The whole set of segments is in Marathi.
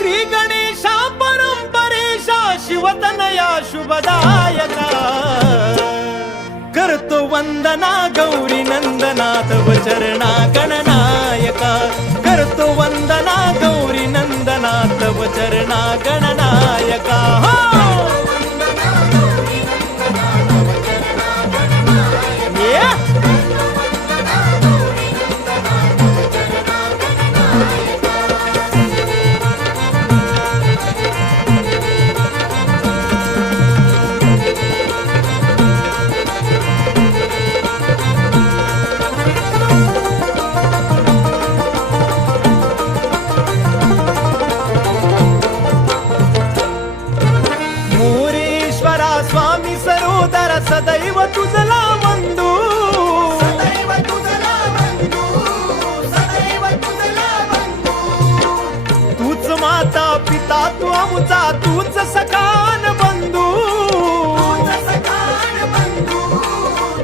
श्री गणेशा परंपरेशा शिवतनया शुभदायका करतो वंदना गौरी नंदना तव चरणा गणनायका करतो वंदना गौरी नंदना तव चरणा गणनायका स्वामी सरोदर सदैव तुझला वंदू सदैव तुझला वंदू सदैव तुझला वंदू तूच माता पिता तू आमचा तूच सखान बंधू तूच सखान बंधू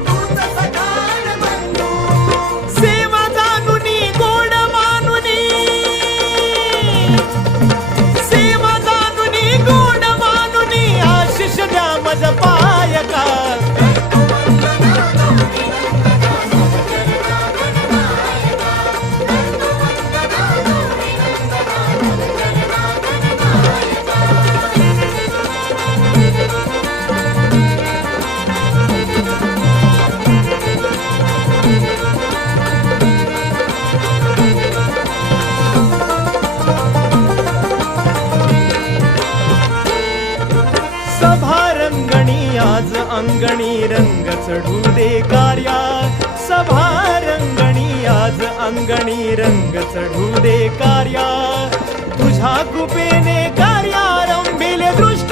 तूच सखान बंधू सेवा जानुनी गोड मानुनी सेवा जानुनी गोड मानुनी आशिष द्या मज पायका सभारंगणी आज अंगणी रंग चढू दे कार्या सभारंगणी आज अंगणी रंग चढू दे कार्या तुझ्या कृपेने कार्यारंभिले दृष्टी